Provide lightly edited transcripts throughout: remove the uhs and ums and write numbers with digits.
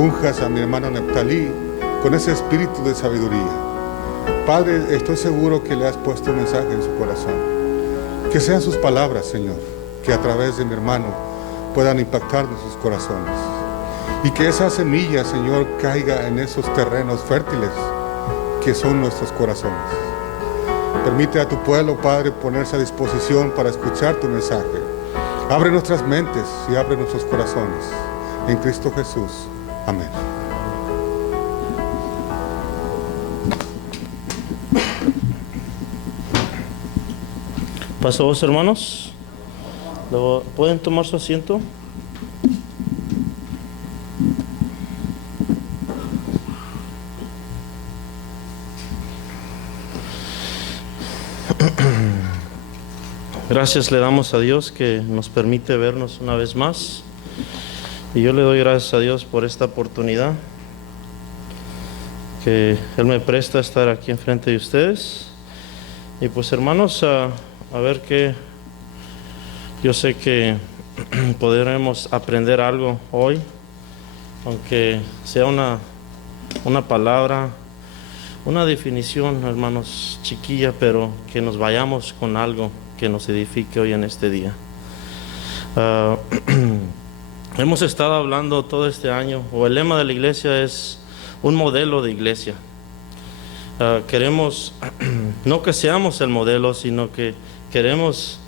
unjas a mi hermano Neftalí con ese espíritu de sabiduría. Padre, estoy seguro que le has puesto un mensaje en su corazón. Que sean sus palabras, Señor, que a través de mi hermano puedan impactar en sus corazones. Y que esa semilla, Señor, caiga en esos terrenos fértiles que son nuestros corazones. Permite a tu pueblo, Padre, ponerse a disposición para escuchar tu mensaje. Abre nuestras mentes y abre nuestros corazones. En Cristo Jesús. Amén. Pasados hermanos, ¿pueden tomar su asiento? Gracias le damos a Dios que nos permite vernos una vez más. Y yo le doy gracias a Dios por esta oportunidad que Él me presta a estar aquí enfrente de ustedes. Y pues hermanos, a ver que yo sé que podremos aprender algo hoy, aunque sea una palabra, una definición, hermanos, chiquilla, pero que nos vayamos con algo que nos edifique hoy en este día. Hemos estado hablando todo este año, o el lema de la iglesia es un modelo de iglesia. Queremos no que seamos el modelo, sino que queremos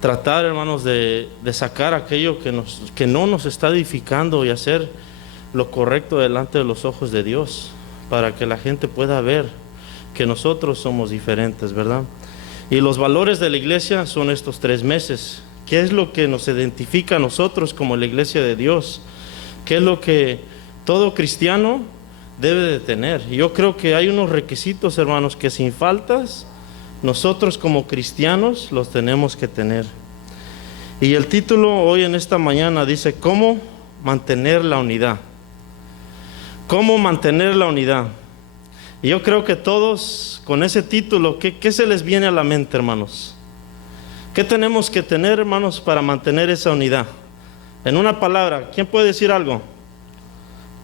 tratar, hermanos, de sacar aquello que no nos está edificando y hacer lo correcto delante de los ojos de Dios, para que la gente pueda ver que nosotros somos diferentes, ¿verdad? Y los valores de la iglesia son estos 3 meses. ¿Qué es lo que nos identifica a nosotros como la iglesia de Dios? ¿Qué es lo que todo cristiano debe de tener? Y yo creo que hay unos requisitos, hermanos, que sin faltas nosotros como cristianos los tenemos que tener. Y el título hoy en esta mañana dice: ¿cómo mantener la unidad? ¿Cómo mantener la unidad? Y yo creo que todos con ese título, ¿qué se les viene a la mente, hermanos? ¿Qué tenemos que tener, hermanos, para mantener esa unidad? En una palabra, ¿quién puede decir algo?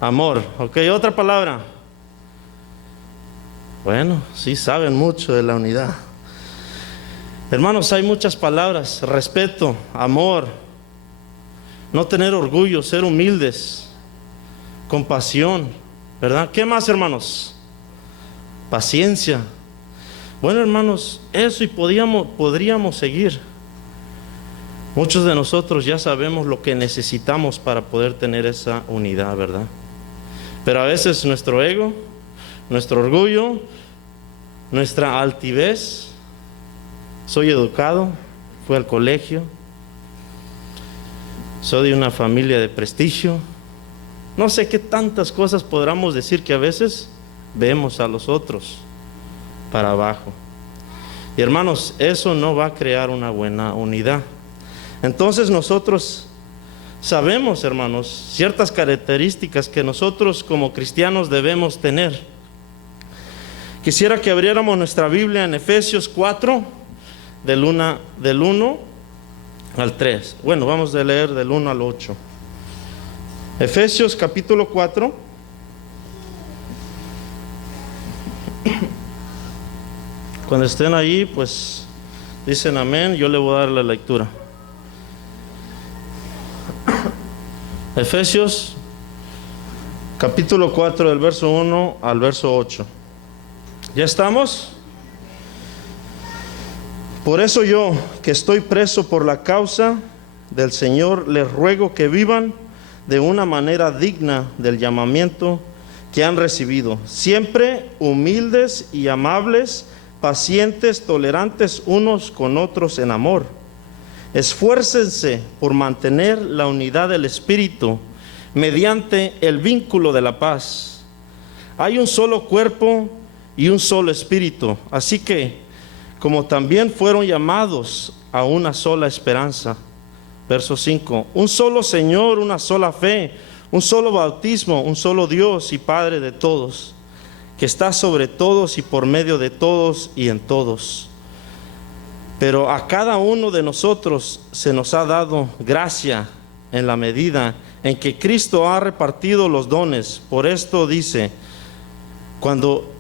Amor. Ok, otra palabra. Bueno, sí saben mucho de la unidad. Hermanos, hay muchas palabras: respeto, amor, no tener orgullo, ser humildes, compasión, ¿verdad? ¿Qué más, hermanos? Paciencia. Bueno, hermanos, eso y podríamos seguir. Muchos de nosotros ya sabemos lo que necesitamos para poder tener esa unidad, ¿verdad? Pero a veces nuestro ego, nuestro orgullo, nuestra altivez. Soy educado, fui al colegio, soy de una familia de prestigio. No sé qué tantas cosas podamos decir que a veces vemos a los otros para abajo. Y hermanos, eso no va a crear una buena unidad. Entonces nosotros sabemos, hermanos, ciertas características que nosotros como cristianos debemos tener. Quisiera que abriéramos nuestra Biblia en Efesios 4, del 1 al 3. Bueno, vamos a leer del 1 al 8. Efesios capítulo 4. Cuando estén ahí, pues dicen amén, yo le voy a dar la lectura. Efesios capítulo 4, del verso 1 al verso 8. ¿Ya estamos? Por eso yo, que estoy preso por la causa del Señor, les ruego que vivan de una manera digna del llamamiento que han recibido, siempre humildes y amables, pacientes, tolerantes unos con otros en amor. Esfuércense por mantener la unidad del Espíritu mediante el vínculo de la paz. Hay un solo cuerpo y un solo Espíritu, así que como también fueron llamados a una sola esperanza. Verso 5. Un solo Señor, una sola fe, un solo bautismo, un solo Dios y Padre de todos, que está sobre todos y por medio de todos y en todos. Pero a cada uno de nosotros se nos ha dado gracia en la medida en que Cristo ha repartido los dones. Por esto dice, cuando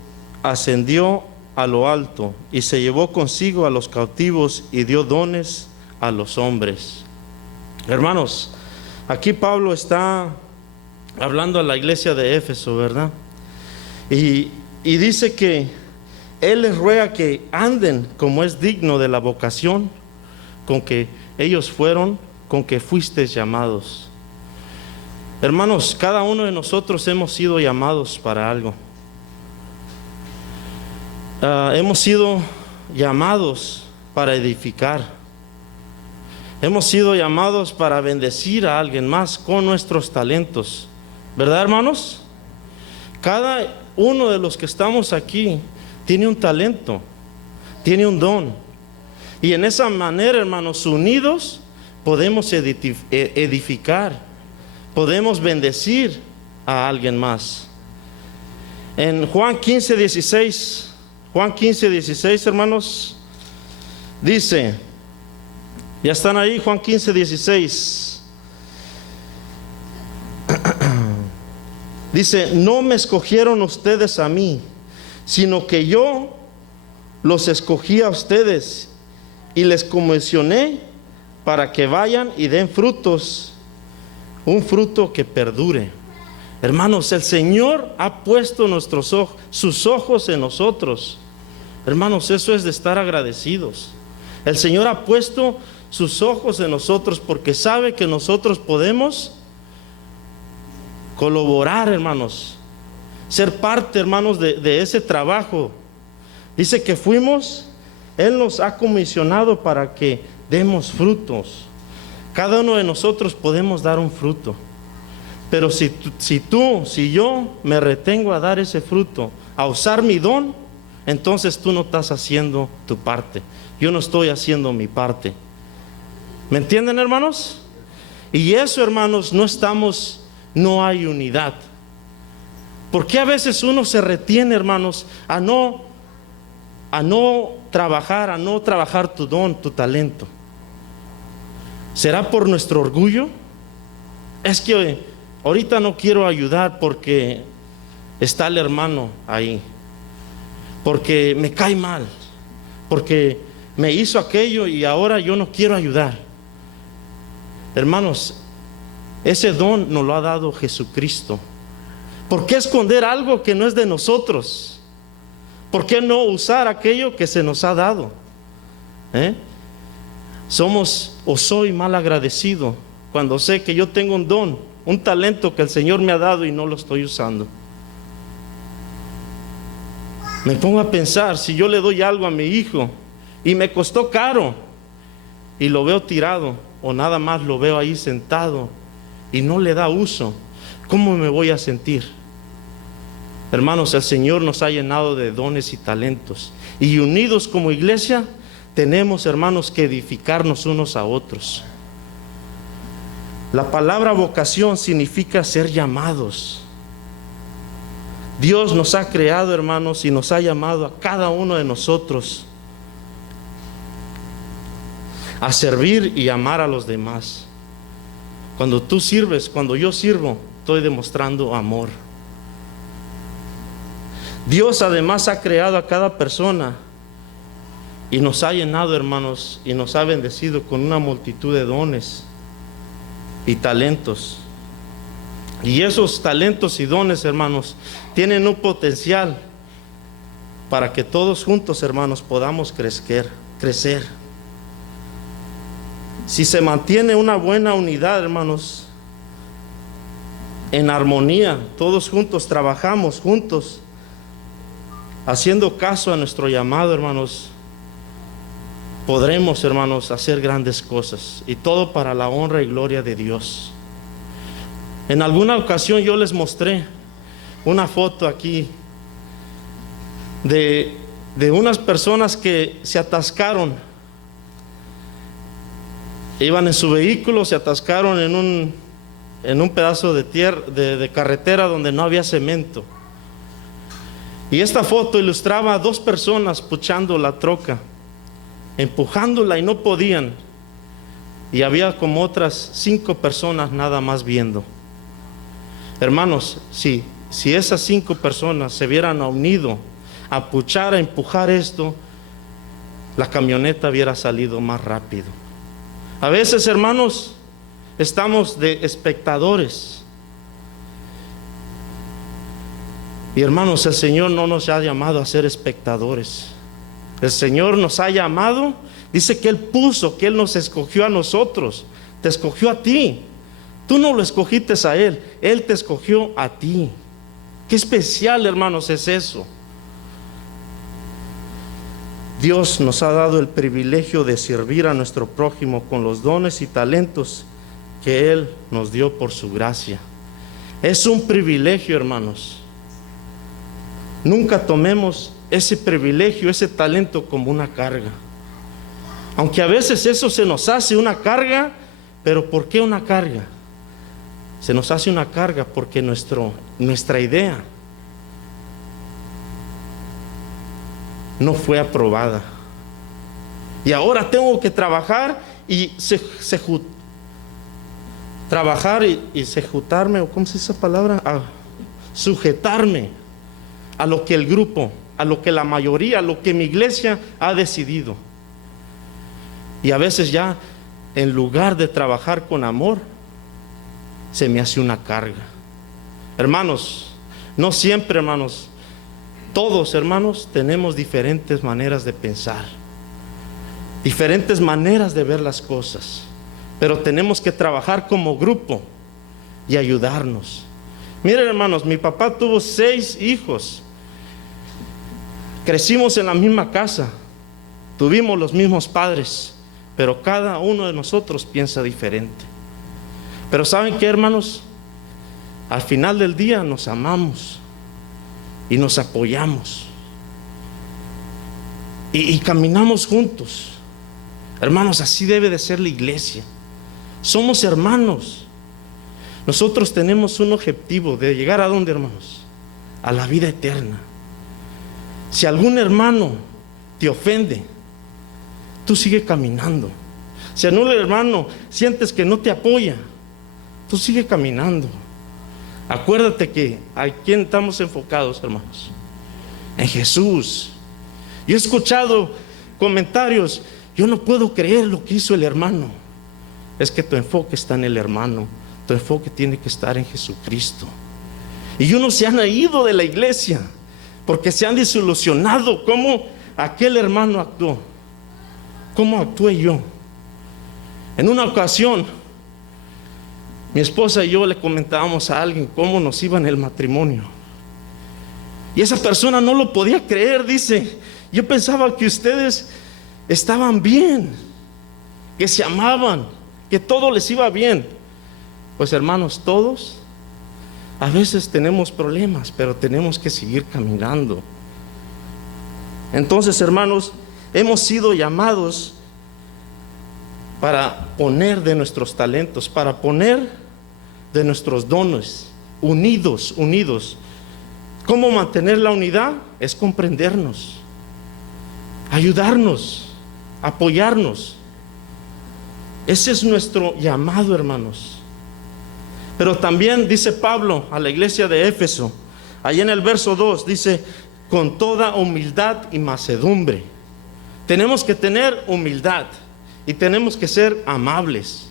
ascendió a lo alto y se llevó consigo a los cautivos y dio dones a los hombres. Hermanos, aquí Pablo está hablando a la iglesia de Éfeso, ¿verdad? Y dice que él les ruega que anden como es digno de la vocación con que ellos fueron, con que fuisteis llamados. Hermanos, cada uno de nosotros hemos sido llamados para algo. Hemos sido llamados para edificar. Hemos sido llamados para bendecir a alguien más con nuestros talentos. ¿Verdad, hermanos? Cada uno de los que estamos aquí tiene un talento, tiene un don. Y en esa manera, hermanos, unidos podemos edificar, podemos bendecir a alguien más. En Juan 15:16, hermanos, dice, ya están ahí, Juan 15:16. Dice, no me escogieron ustedes a mí, sino que yo los escogí a ustedes y les comisioné para que vayan y den frutos, un fruto que perdure. Hermanos, el Señor ha puesto sus ojos en nosotros. Hermanos, eso es de estar agradecidos. El Señor ha puesto sus ojos en nosotros porque sabe que nosotros podemos colaborar, hermanos, ser parte, hermanos, de ese trabajo. Dice que Él nos ha comisionado para que demos frutos. Cada uno de nosotros podemos dar un fruto. Pero si yo me retengo a dar ese fruto, a usar mi don, entonces tú no estás haciendo tu parte. Yo no estoy haciendo mi parte. ¿Me entienden, hermanos? Y eso, hermanos, no hay unidad. ¿Por qué a veces uno se retiene, hermanos, a no trabajar tu don, tu talento? ¿Será por nuestro orgullo? Es que ahorita no quiero ayudar porque está el hermano ahí, porque me cae mal, porque me hizo aquello y ahora yo no quiero ayudar. Hermanos, ese don nos lo ha dado Jesucristo. ¿Por qué esconder algo que no es de nosotros? ¿Por qué no usar aquello que se nos ha dado? Soy mal agradecido cuando sé que yo tengo un don, un talento que el Señor me ha dado y no lo estoy usando. Me pongo a pensar, si yo le doy algo a mi hijo y me costó caro y lo veo tirado o nada más lo veo ahí sentado y no le da uso, ¿cómo me voy a sentir? Hermanos, el Señor nos ha llenado de dones y talentos, y unidos como iglesia tenemos, hermanos, que edificarnos unos a otros. La palabra vocación significa ser llamados. Dios nos ha creado, hermanos, y nos ha llamado a cada uno de nosotros a servir y amar a los demás. Cuando tú sirves, cuando yo sirvo, estoy demostrando amor. Dios además ha creado a cada persona y nos ha llenado, hermanos, y nos ha bendecido con una multitud de dones y talentos. Y esos talentos y dones, hermanos, tienen un potencial para que todos juntos, hermanos, podamos crecer. Si se mantiene una buena unidad, hermanos, en armonía, todos juntos trabajamos juntos, haciendo caso a nuestro llamado, hermanos, podremos, hermanos, hacer grandes cosas, y todo para la honra y gloria de Dios. En alguna ocasión yo les mostré una foto aquí de unas personas que se atascaron. Iban en su vehículo, se atascaron en un pedazo de tierra, de carretera donde no había cemento. Y esta foto ilustraba a dos personas puchando la troca, empujándola, y no podían. y había como otras 5 personas nada más viendo. Hermanos, si esas 5 personas se hubieran unido a puchar, a empujar esto, la camioneta hubiera salido más rápido. A veces, hermanos, estamos de espectadores. Y hermanos, el Señor no nos ha llamado a ser espectadores. El Señor nos ha llamado, dice que que Él nos escogió a nosotros, te escogió a ti. Tú no lo escogiste a Él, Él te escogió a ti. Qué especial, hermanos, es eso. Dios nos ha dado el privilegio de servir a nuestro prójimo con los dones y talentos que Él nos dio por su gracia. Es un privilegio, hermanos. Nunca tomemos ese privilegio, ese talento como una carga. Aunque a veces eso se nos hace una carga, pero ¿por qué una carga? Se nos hace una carga porque nuestra idea no fue aprobada. Y ahora tengo que trabajar y sujetarme, o ¿cómo se dice esa palabra? Sujetarme a lo que el grupo, a lo que la mayoría, a lo que mi iglesia ha decidido. Y a veces ya, en lugar de trabajar con amor, se me hace una carga. Hermanos, no siempre, hermanos, todos, hermanos, tenemos diferentes maneras de pensar, diferentes maneras de ver las cosas, pero tenemos que trabajar como grupo y ayudarnos. Miren, hermanos, mi papá tuvo 6 hijos. Crecimos en la misma casa, tuvimos los mismos padres, pero cada uno de nosotros piensa diferente. Pero ¿saben qué, hermanos? Al final del día nos amamos y nos apoyamos y caminamos juntos. Hermanos, así debe de ser la iglesia. Somos hermanos. Nosotros tenemos un objetivo de llegar ¿a dónde, hermanos? A la vida eterna. Si algún hermano te ofende, tú sigue caminando. Si algún hermano sientes que no te apoya, tú sigue caminando. Acuérdate que ¿a quién estamos enfocados, hermanos? En Jesús. Yo he escuchado comentarios: yo no puedo creer lo que hizo el hermano. Es que tu enfoque está en el hermano, tu enfoque tiene que estar en Jesucristo. Y unos se han ido de la iglesia porque se han desilusionado. ¿Cómo aquel hermano actuó? ¿Cómo actué yo? En una ocasión, mi esposa y yo le comentábamos a alguien cómo nos iba en el matrimonio. Y esa persona no lo podía creer. Dice: yo pensaba que ustedes estaban bien, que se amaban, que todo les iba bien. Pues, hermanos, todos a veces tenemos problemas, pero tenemos que seguir caminando. Entonces, hermanos, hemos sido llamados para poner de nuestros talentos, para poner de nuestros dones, unidos. ¿Cómo mantener la unidad? Es comprendernos, ayudarnos, apoyarnos. Ese es nuestro llamado, hermanos. Pero también dice Pablo a la iglesia de Éfeso, allá en el verso 2, dice: con toda humildad y mansedumbre. Tenemos que tener humildad y tenemos que ser amables.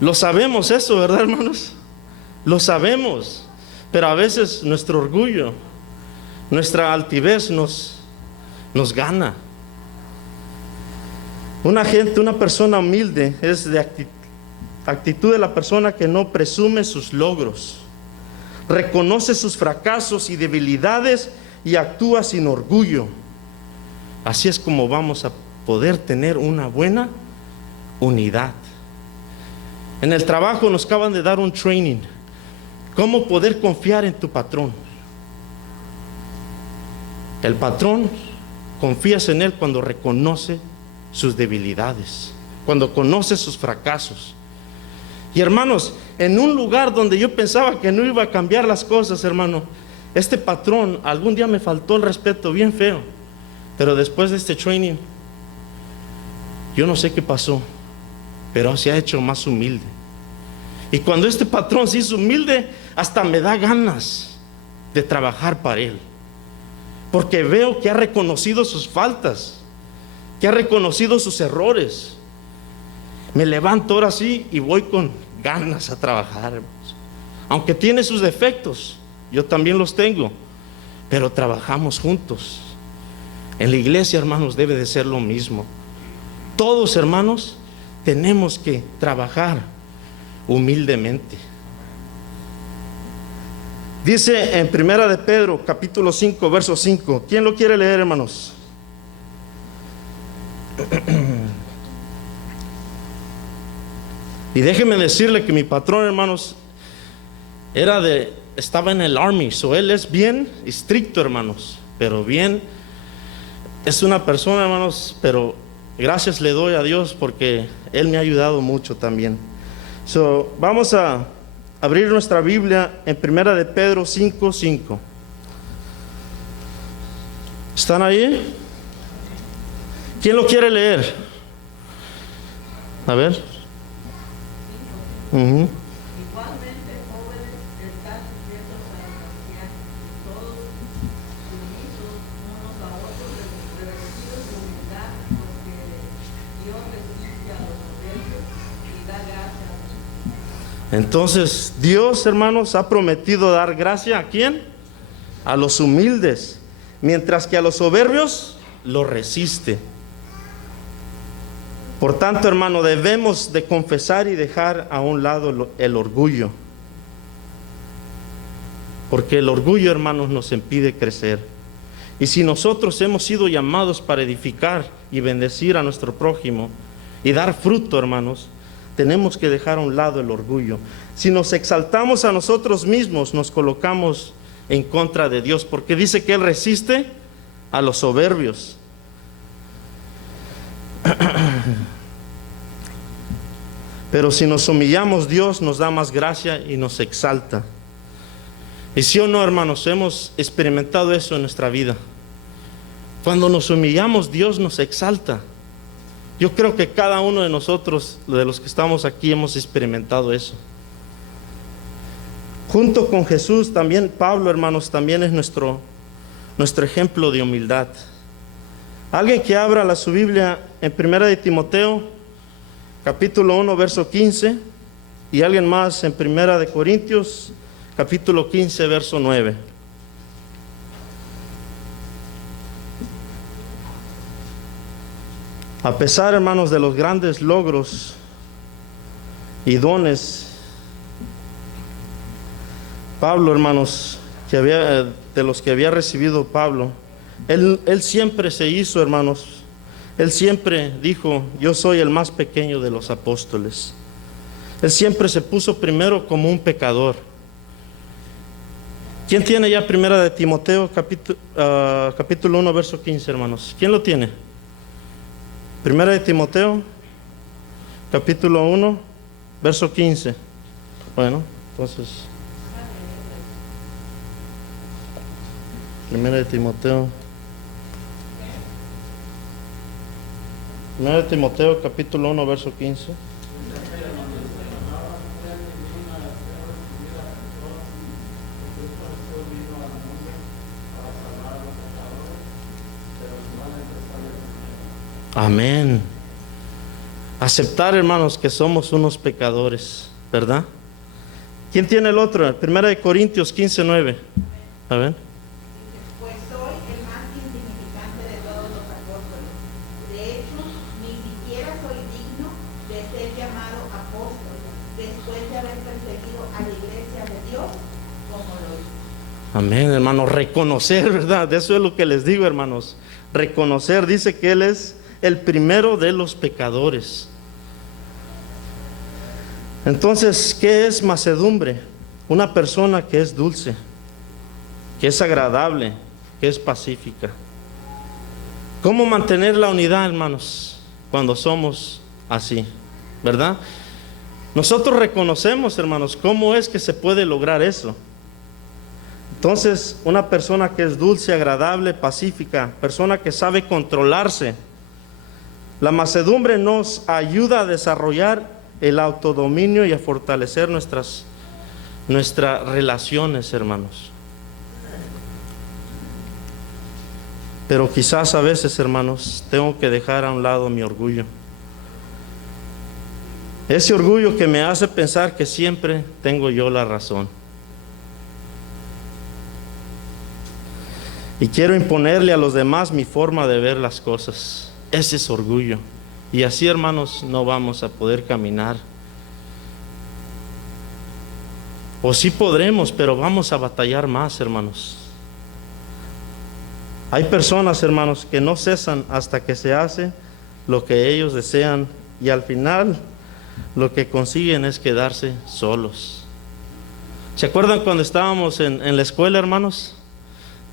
Lo sabemos eso, ¿verdad, hermanos? Lo sabemos, pero a veces nuestro orgullo, nuestra altivez nos gana. Una persona humilde es de actitud de la persona que no presume sus logros, reconoce sus fracasos y debilidades y actúa sin orgullo. Así es como vamos a poder tener una buena unidad. En el trabajo nos acaban de dar un training: cómo poder confiar en tu patrón. El patrón, confías en él cuando reconoce sus debilidades, cuando conoce sus fracasos. Y, hermanos, en un lugar donde yo pensaba que no iba a cambiar las cosas, hermano, este patrón algún día me faltó el respeto bien feo, pero después de este training, yo no sé qué pasó, pero se ha hecho más humilde. Y cuando este patrón se hizo humilde, hasta me da ganas de trabajar para él, porque veo que ha reconocido sus faltas, que ha reconocido sus errores. Me levanto ahora sí y voy con ganas a trabajar, hermanos. Aunque tiene sus defectos, yo también los tengo, pero trabajamos juntos. En la iglesia, hermanos, debe de ser lo mismo. Todos, hermanos, tenemos que trabajar humildemente. Dice en Primera de Pedro, capítulo 5, verso 5. ¿Quién lo quiere leer, hermanos? Y déjeme decirle que mi patrón, hermanos, estaba en el Army, él es bien estricto, hermanos, pero bien, es una persona, hermanos, pero gracias le doy a Dios porque él me ha ayudado mucho también. Vamos a abrir nuestra Biblia en Primera de Pedro 5, 5. ¿Están ahí? ¿Quién lo quiere leer? A ver. Igualmente, jóvenes, están sujetos a los ancianos, todos sumisos unos a otros, revestidos de humildad, porque Dios resiste a los soberbios y da gracia a los. Entonces, Dios, hermanos, ha prometido dar gracia ¿a quién? A los humildes, mientras que a los soberbios los resiste. Por tanto, hermano, debemos de confesar y dejar a un lado el orgullo, porque el orgullo, hermanos, nos impide crecer. Y si nosotros hemos sido llamados para edificar y bendecir a nuestro prójimo y dar fruto, hermanos, tenemos que dejar a un lado el orgullo. Si nos exaltamos a nosotros mismos, nos colocamos en contra de Dios, porque dice que Él resiste a los soberbios. Pero si nos humillamos, Dios nos da más gracia y nos exalta. Y sí o no, hermanos, hemos experimentado eso en nuestra vida. Cuando nos humillamos, Dios nos exalta. Yo creo que cada uno de nosotros, de los que estamos aquí, hemos experimentado eso. Junto con Jesús, también Pablo, hermanos, también es nuestro ejemplo de humildad. Alguien que abra su Biblia en Primera de Timoteo, capítulo 1, verso 15, y alguien más en Primera de Corintios, capítulo 15, verso 9. A pesar, hermanos, de los grandes logros y dones, Pablo, hermanos, de los que había recibido Pablo, él siempre se hizo, hermanos, él siempre dijo: yo soy el más pequeño de los apóstoles. Él siempre se puso primero como un pecador. ¿Quién tiene ya Primera de Timoteo, capítulo 1, verso 15, hermanos? ¿Quién lo tiene? Primera de Timoteo, capítulo 1, verso 15. Bueno, entonces, Primera de Timoteo. Primera de Timoteo, capítulo 1, verso 15. Amén. Aceptar, hermanos, que somos unos pecadores, ¿verdad? ¿Quién tiene el otro? Primera de Corintios 15, 9. A ver. Pues soy el más insignificante de todos los apóstoles. De hecho, ni siquiera soy digno de ser llamado apóstol, después de haber perseguido a la iglesia de Dios como lo hice. Amén, hermanos. Reconocer, ¿verdad? De eso es lo que les digo, hermanos. Reconocer, dice que Él es el primero de los pecadores. Entonces, ¿qué es mansedumbre? Una persona que es dulce, que es agradable, que es pacífica. ¿Cómo mantener la unidad, hermanos, cuando somos así? ¿Verdad? Nosotros reconocemos, hermanos, cómo es que se puede lograr eso. Entonces, una persona que es dulce, agradable, pacífica, persona que sabe controlarse, La mansedumbre nos ayuda a desarrollar el autodominio y a fortalecer nuestras relaciones, hermanos. Pero quizás a veces, hermanos, tengo que dejar a un lado mi orgullo. Ese orgullo que me hace pensar que siempre tengo yo la razón. Y quiero imponerle a los demás mi forma de ver las cosas. Ese es orgullo. Y así, hermanos, no vamos a poder caminar. O sí podremos, pero vamos a batallar más, hermanos. Hay personas, hermanos, que no cesan hasta que se hace lo que ellos desean, y al final lo que consiguen es quedarse solos. ¿Se acuerdan cuando estábamos en la escuela, hermanos?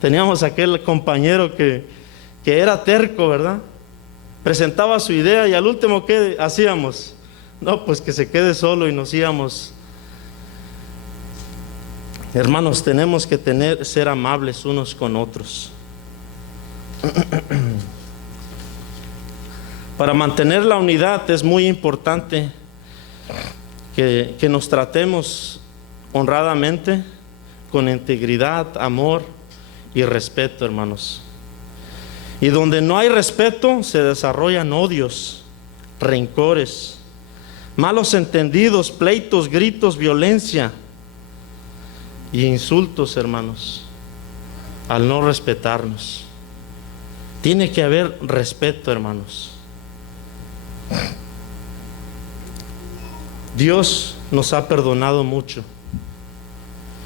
Teníamos aquel compañero que era terco, ¿verdad? Presentaba su idea y al último, ¿qué hacíamos? No, pues que se quede solo y nos íbamos. Hermanos, tenemos que ser amables unos con otros. Para mantener la unidad es muy importante que nos tratemos honradamente, con integridad, amor y respeto, hermanos. Y donde no hay respeto se desarrollan odios, rencores, malos entendidos, pleitos, gritos, violencia y insultos, hermanos, al no respetarnos. Tiene que haber respeto, hermanos. Dios nos ha perdonado mucho,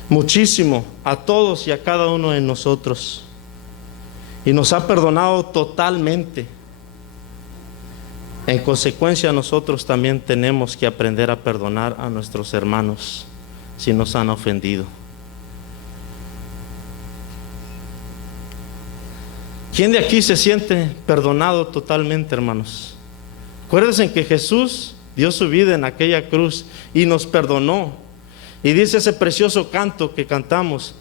muchísimo, a todos y a cada uno de nosotros. Y nos ha perdonado totalmente. En consecuencia, nosotros también tenemos que aprender a perdonar a nuestros hermanos si nos han ofendido. ¿Quién de aquí se siente perdonado totalmente, hermanos? Acuérdense que Jesús dio su vida en aquella cruz y nos perdonó. Y dice ese precioso canto que cantamos,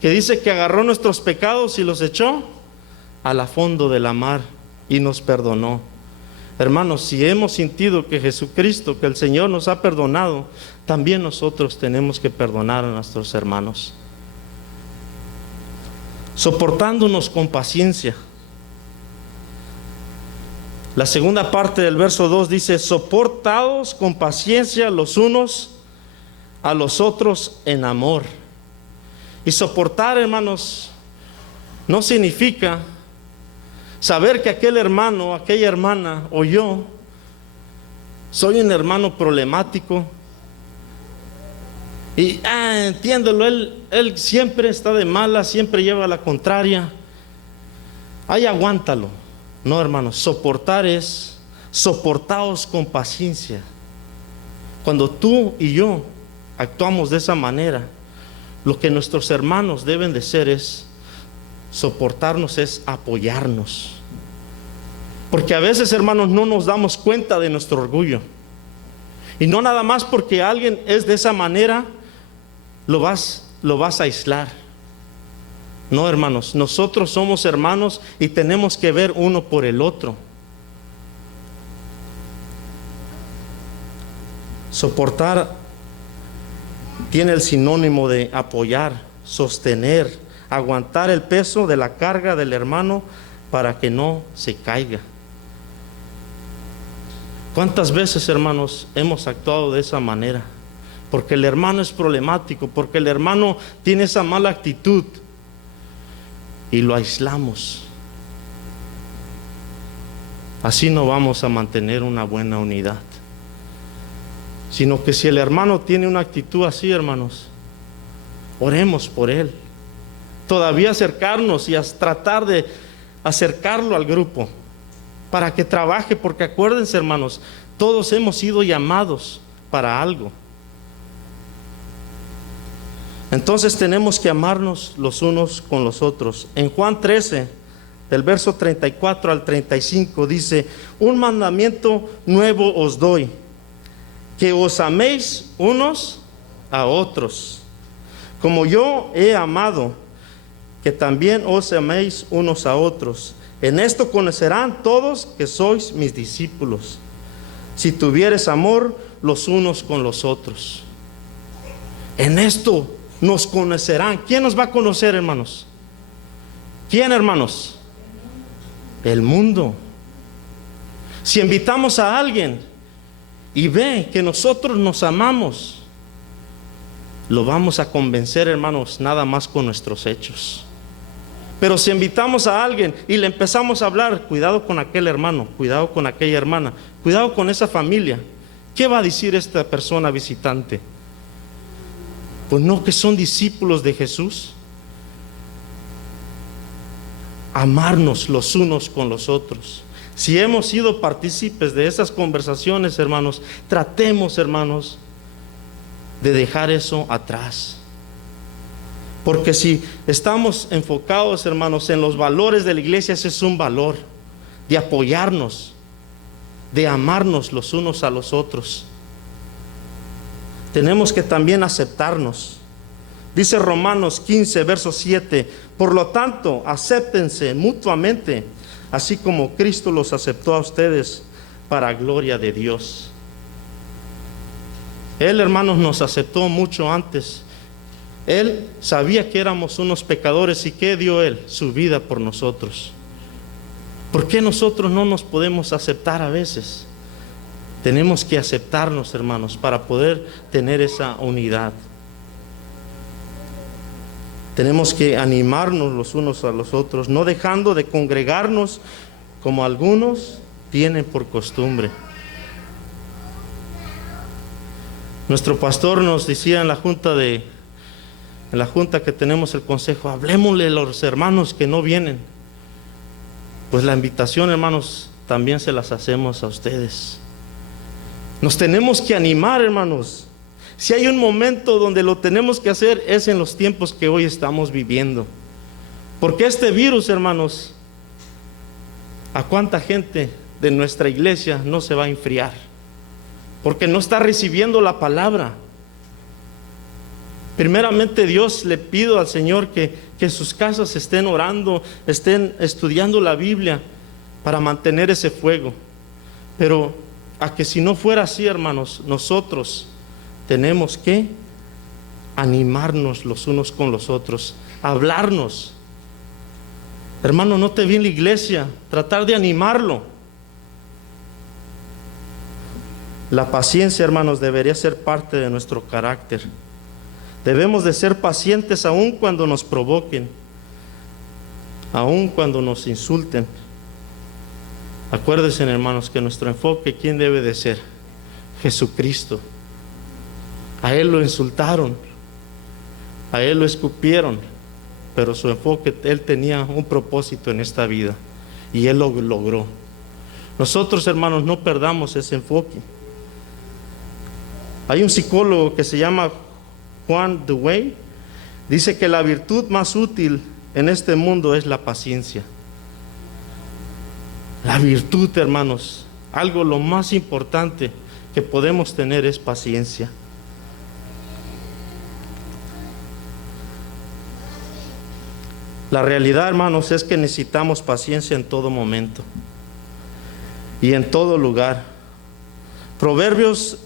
que dice que agarró nuestros pecados y los echó a la fondo de la mar y nos perdonó. Hermanos, si hemos sentido que Jesucristo, que el Señor nos ha perdonado, también nosotros tenemos que perdonar a nuestros hermanos, soportándonos con paciencia. La segunda parte del verso 2 dice: soportaos con paciencia los unos a los otros en amor. Y soportar, hermanos, no significa saber que aquel hermano, aquella hermana o yo soy un hermano problemático y entiéndelo, él siempre está de mala, siempre lleva la contraria, ahí aguántalo. No, hermanos, soportar es soportaos con paciencia. Cuando tú y yo actuamos de esa manera, lo que nuestros hermanos deben de ser es soportarnos, es apoyarnos. Porque a veces, hermanos, no nos damos cuenta de nuestro orgullo. Y no nada más porque alguien es de esa manera, lo vas a aislar. No, hermanos, nosotros somos hermanos y tenemos que ver uno por el otro. Soportar tiene el sinónimo de apoyar, sostener, aguantar el peso de la carga del hermano para que no se caiga. ¿Cuántas veces, hermanos, hemos actuado de esa manera? Porque el hermano es problemático, porque el hermano tiene esa mala actitud y lo aislamos. Así no vamos a mantener una buena unidad. Sino que si el hermano tiene una actitud así, hermanos, oremos por él. Todavía acercarnos y tratar de acercarlo al grupo para que trabaje, porque acuérdense, hermanos, todos hemos sido llamados para algo. Entonces tenemos que amarnos los unos con los otros. En Juan 13, del verso 34 al 35 dice: un mandamiento nuevo os doy, que os améis unos a otros, como yo he amado. que también os améis unos a otros. En esto conocerán todos que sois mis discípulos, si tuvieres amor los unos con los otros. En esto nos conocerán. ¿Quién nos va a conocer, hermanos? ¿Quién, hermanos? El mundo. Si invitamos a alguien y ve que nosotros nos amamos, lo vamos a convencer, hermanos, nada más con nuestros hechos. Pero si invitamos a alguien y le empezamos a hablar, cuidado con aquel hermano, cuidado con aquella hermana, cuidado con esa familia, ¿qué va a decir esta persona visitante? Pues no, que son discípulos de Jesús. Amarnos los unos con los otros. Si hemos sido partícipes de esas conversaciones, hermanos, tratemos, hermanos, de dejar eso atrás. Porque si estamos enfocados, hermanos, en los valores de la iglesia, ese es un valor de apoyarnos, de amarnos los unos a los otros. Tenemos que también aceptarnos. Dice Romanos 15, verso 7, por lo tanto, acéptense mutuamente, así como Cristo los aceptó a ustedes para gloria de Dios. Él, hermanos, nos aceptó mucho antes. Él sabía que éramos unos pecadores. ¿Y qué dio Él? Su vida por nosotros. ¿Por qué nosotros no nos podemos aceptar a veces? Tenemos que aceptarnos, hermanos, para poder tener esa unidad. Tenemos que animarnos los unos a los otros, no dejando de congregarnos como algunos tienen por costumbre. Nuestro pastor nos decía en la junta que tenemos el consejo, hablemosle a los hermanos que no vienen. Pues la invitación, hermanos, también se las hacemos a ustedes. Nos tenemos que animar, hermanos. Si hay un momento donde lo tenemos que hacer, es en los tiempos que hoy estamos viviendo. Porque este virus, hermanos, ¿a cuánta gente de nuestra iglesia no se va a enfriar? Porque no está recibiendo la palabra. Primeramente, Dios, le pido al Señor que sus casas estén orando, estén estudiando la Biblia para mantener ese fuego. Pero a que si no fuera así, hermanos, nosotros tenemos que animarnos los unos con los otros, hablarnos. Hermano, no te vi en la iglesia, tratar de animarlo. La paciencia, hermanos, debería ser parte de nuestro carácter. Debemos de ser pacientes aun cuando nos provoquen, aun cuando nos insulten. Acuérdense, hermanos, que nuestro enfoque, ¿quién debe de ser? Jesucristo. A Él lo insultaron, a Él lo escupieron, pero su enfoque, Él tenía un propósito en esta vida y Él lo logró. Nosotros, hermanos, no perdamos ese enfoque. Hay un psicólogo que se llama Juan Dewey, dice que la virtud más útil en este mundo es la paciencia. La virtud, hermanos, algo lo más importante que podemos tener es paciencia. La realidad, hermanos, es que necesitamos paciencia en todo momento y en todo lugar. Proverbios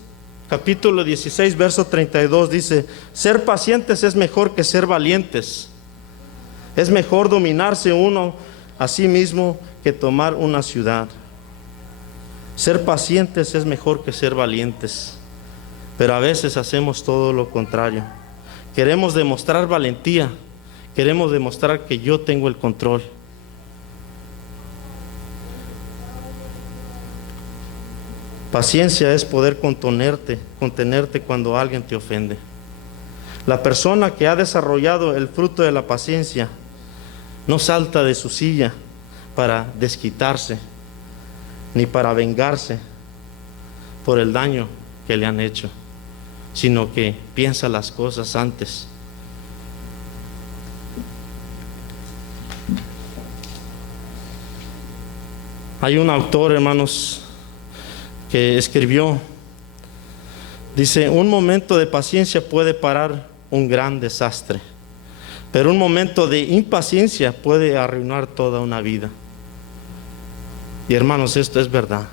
capítulo 16, verso 32 dice, ser pacientes es mejor que ser valientes. Es mejor dominarse uno a sí mismo que tomar una ciudad. Ser pacientes es mejor que ser valientes, pero a veces hacemos todo lo contrario. Queremos demostrar valentía, queremos demostrar que yo tengo el control. Paciencia es poder contenerte cuando alguien te ofende. La persona que ha desarrollado el fruto de la paciencia no salta de su silla para desquitarse, ni para vengarse por el daño que le han hecho, sino que piensa las cosas antes. Hay un autor, hermanos, que escribió, dice, un momento de paciencia puede parar un gran desastre. Pero un momento de impaciencia puede arruinar toda una vida. Y hermanos, esto es verdad.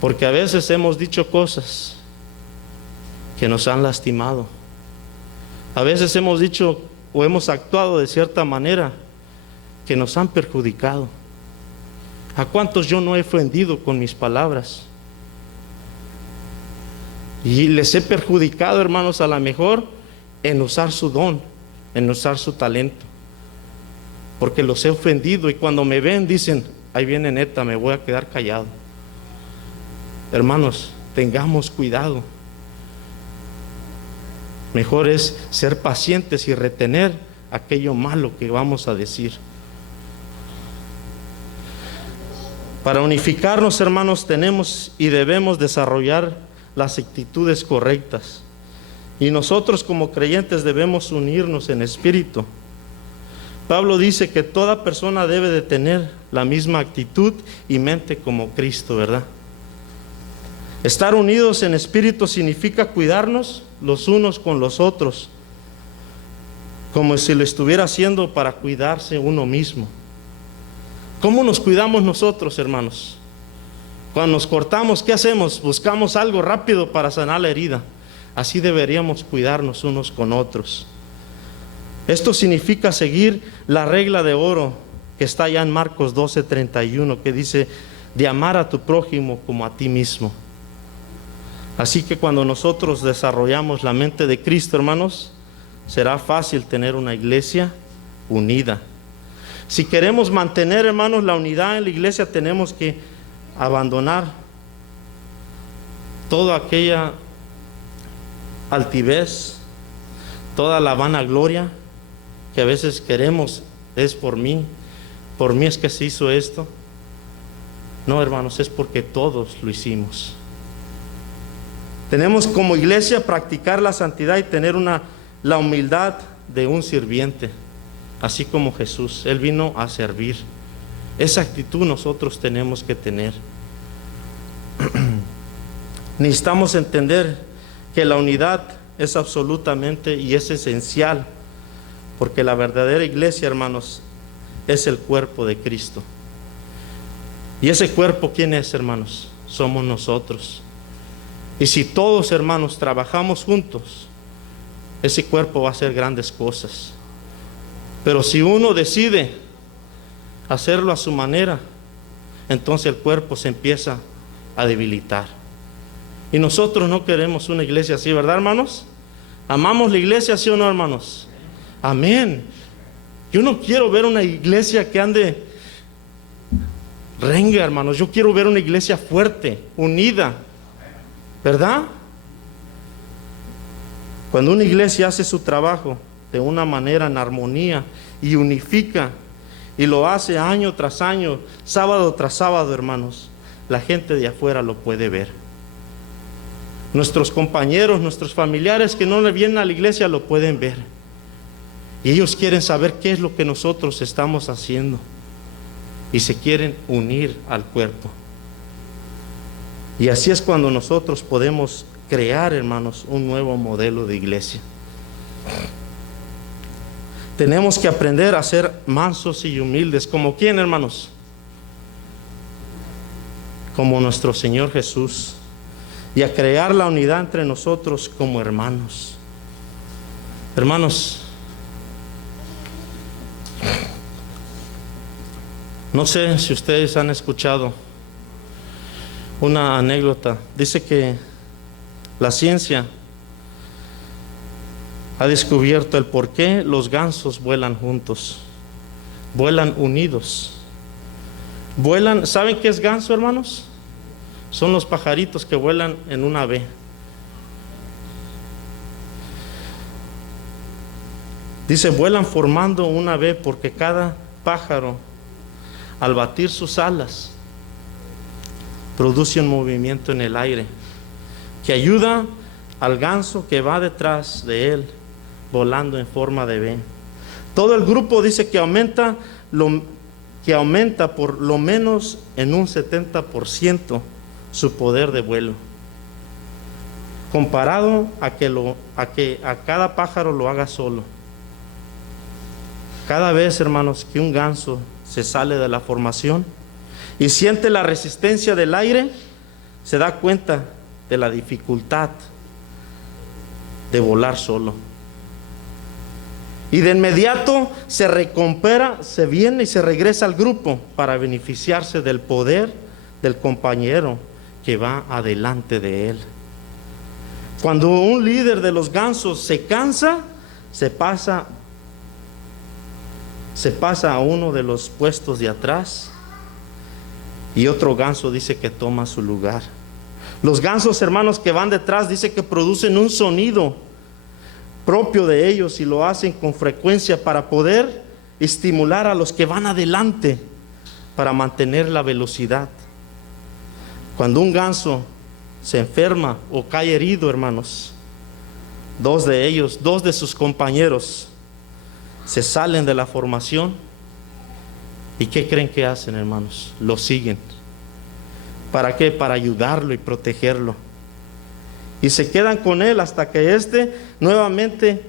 Porque a veces hemos dicho cosas que nos han lastimado. A veces hemos dicho o hemos actuado de cierta manera que nos han perjudicado. ¿A cuántos yo no he ofendido con mis palabras? Y les he perjudicado, hermanos, a lo mejor en usar su don, en usar su talento. Porque los he ofendido y cuando me ven dicen, ahí viene neta, me voy a quedar callado. Hermanos, tengamos cuidado. Mejor es ser pacientes y retener aquello malo que vamos a decir. Para unificarnos, hermanos, tenemos y debemos desarrollar las actitudes correctas. Y nosotros como creyentes debemos unirnos en espíritu. Pablo dice que toda persona debe de tener la misma actitud y mente como Cristo, ¿verdad? Estar unidos en espíritu significa cuidarnos los unos con los otros, como si lo estuviera haciendo para cuidarse uno mismo. ¿Cómo nos cuidamos nosotros, hermanos? Cuando nos cortamos, ¿qué hacemos? Buscamos algo rápido para sanar la herida. Así deberíamos cuidarnos unos con otros. Esto significa seguir la regla de oro que está allá en Marcos 12:31, que dice, de amar a tu prójimo como a ti mismo. Así que cuando nosotros desarrollamos la mente de Cristo, hermanos, será fácil tener una iglesia unida. Si queremos mantener, hermanos, la unidad en la iglesia, tenemos que abandonar toda aquella altivez, toda la vanagloria que a veces queremos, es por mí es que se hizo esto. No, hermanos, es porque todos lo hicimos. Tenemos como iglesia practicar la santidad y tener la humildad de un sirviente, así como Jesús. Él vino a servir. Esa actitud nosotros tenemos que tener. Necesitamos entender que la unidad es absolutamente y es esencial, porque la verdadera iglesia, hermanos, es el cuerpo de Cristo. ¿Y ese cuerpo quién es, hermanos? Somos nosotros. Y si todos, hermanos, trabajamos juntos, ese cuerpo va a hacer grandes cosas. Pero si uno decide hacerlo a su manera, entonces el cuerpo se empieza a debilitar. Y nosotros no queremos una iglesia así, ¿verdad, hermanos? ¿Amamos la iglesia, sí o no, hermanos? Amén. Yo no quiero ver una iglesia que ande renga, hermanos. Yo quiero ver una iglesia fuerte, unida, ¿verdad? Cuando una iglesia hace su trabajo de una manera en armonía y unifica, y lo hace año tras año, sábado tras sábado, hermanos, la gente de afuera lo puede ver. Nuestros compañeros, nuestros familiares que no le vienen a la iglesia lo pueden ver. Y ellos quieren saber qué es lo que nosotros estamos haciendo. Y se quieren unir al cuerpo. Y así es cuando nosotros podemos crear, hermanos, un nuevo modelo de iglesia. Tenemos que aprender a ser mansos y humildes. ¿Como quién, hermanos? Como nuestro Señor Jesús. Y a crear la unidad entre nosotros como hermanos. Hermanos, no sé si ustedes han escuchado una anécdota. Dice que la ciencia ha descubierto el por qué los gansos vuelan juntos, vuelan unidos. Vuelan, ¿saben qué es ganso, hermanos? Son los pajaritos que vuelan en una V. Dice, vuelan formando una V porque cada pájaro, al batir sus alas, produce un movimiento en el aire que ayuda al ganso que va detrás de él, volando en forma de V. Todo el grupo dice que aumenta por lo menos en un 70% su poder de vuelo, comparado a que a cada pájaro lo haga solo. Cada vez, hermanos, que un ganso se sale de la formación y siente la resistencia del aire, se da cuenta de la dificultad de volar solo. Y de inmediato se recupera, se viene y se regresa al grupo para beneficiarse del poder del compañero que va adelante de él. Cuando un líder de los gansos se cansa, se pasa a uno de los puestos de atrás y otro ganso dice que toma su lugar. Los gansos, hermanos, que van detrás, dice que producen un sonido propio de ellos y lo hacen con frecuencia para poder estimular a los que van adelante para mantener la velocidad. Cuando un ganso se enferma o cae herido, hermanos, dos de sus compañeros se salen de la formación. ¿Y qué creen que hacen, hermanos? Lo siguen. ¿Para qué? Para ayudarlo y protegerlo. Y se quedan con él hasta que éste nuevamente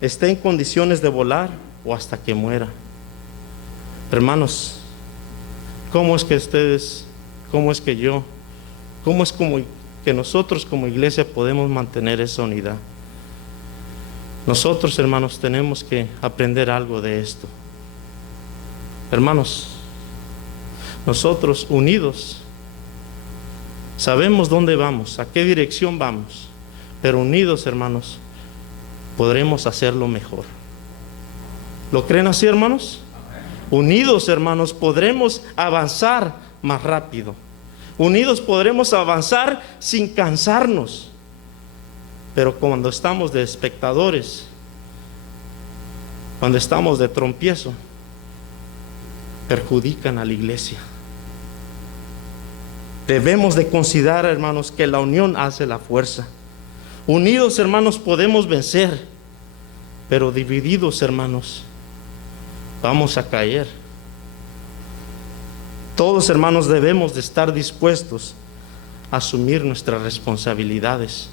esté en condiciones de volar o hasta que muera. Hermanos, ¿cómo es que ustedes, cómo es que yo, cómo es como que nosotros como iglesia podemos mantener esa unidad? Nosotros, hermanos, tenemos que aprender algo de esto. Hermanos, nosotros unidos sabemos dónde vamos, a qué dirección vamos, pero unidos, hermanos, podremos hacerlo mejor. ¿Lo creen así, hermanos? Unidos, hermanos, podremos avanzar más rápido. Unidos podremos avanzar sin cansarnos. Pero cuando estamos de espectadores, cuando estamos de trompiezo, perjudican a la iglesia. Debemos de considerar, hermanos, que la unión hace la fuerza. Unidos, hermanos, podemos vencer, pero divididos, hermanos, vamos a caer. Todos, hermanos, debemos de estar dispuestos a asumir nuestras responsabilidades.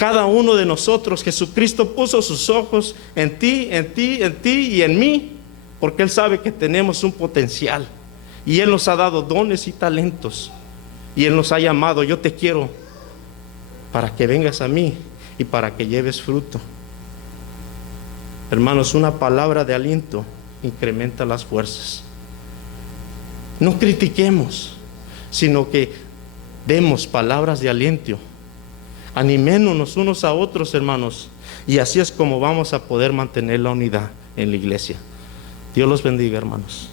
Cada uno de nosotros, Jesucristo puso sus ojos en ti, en ti, en ti y en mí, porque Él sabe que tenemos un potencial y Él nos ha dado dones y talentos y Él nos ha llamado. Yo te quiero para que vengas a mí y para que lleves fruto. Hermanos, una palabra de aliento incrementa las fuerzas. No critiquemos, sino que demos palabras de aliento. Animémonos unos a otros, hermanos, y así es como vamos a poder mantener la unidad en la iglesia. Dios los bendiga, hermanos.